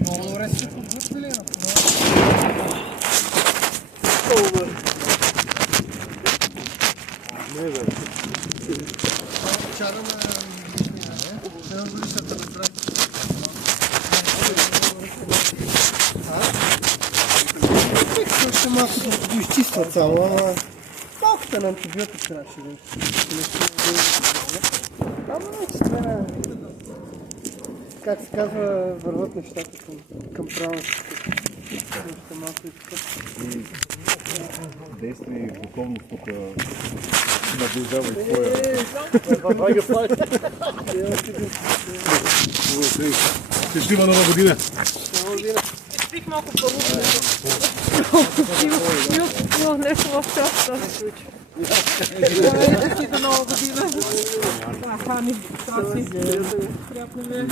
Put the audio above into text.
Много добре си подготвили. Чараме годишната разбрах. Ще малко да го изчистват само, ама малкото на антибиотик трябваше да ама наистина, как се казва, върват нещата към правилното. Действие и духовност тук наближава и твоя. Щастлива нова година! Изпих малко първо. Пил нещо в чашата. Честита нова година. Хани, приятно ми е.